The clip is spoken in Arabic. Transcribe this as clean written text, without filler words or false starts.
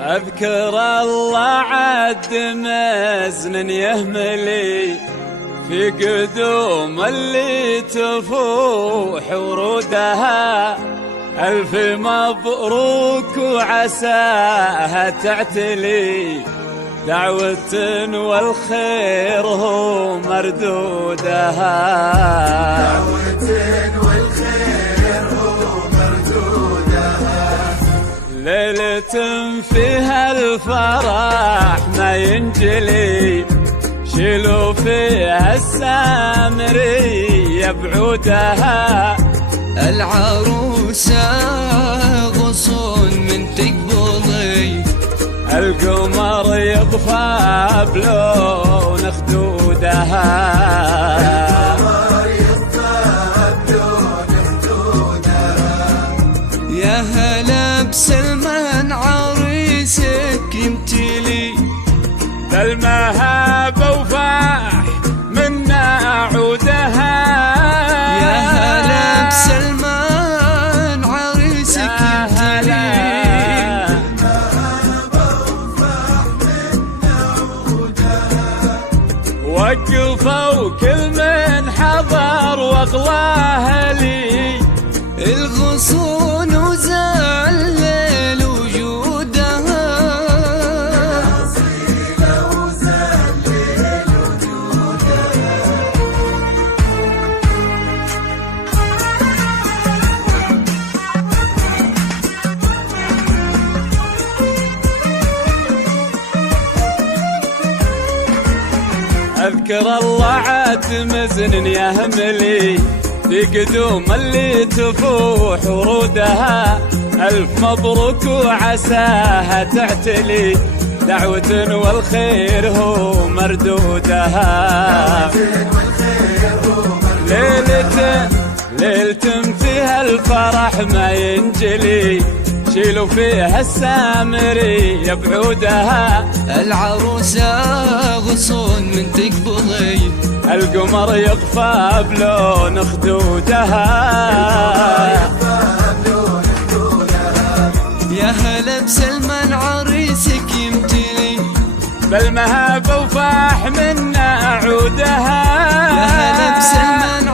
أذكر الله عد مزن يهملي في قدوم اللي تفوح ورودها. ألف مبروك وعساها تعتلي دعوة والخير هو مردودها. دعوة والخير هو مردودها. ليلة فيها الفرح ما ينجلي شيلوا فيها السامرية بعودها. العروسة غصون من تقبضي القمر يطفى بلون خدودها. يا هلا بسلمان عريسك يمتلي بالمهاب وفاح منا عودها. يا هلا بسلمان عريسك يمتلي وقفوا كل من حضر واغلاه لي الغصون وزال ليل وجودها. أذكر الله عد مزن يهملي في قدوم اللي تفوح ورودها. ألف مبروك وعساها تعتلي دعوة والخير هو مردودها. ليلة فيها الفرح ما ينجلي شيلوا فيها السامرية بعودها. العروسة غصون من تقبضي القمر يطفى بلون خدودها. يا هلا بسلمان عريسك يمتلي بالمهاب وفاح منا عودها. يا هلا بسلمان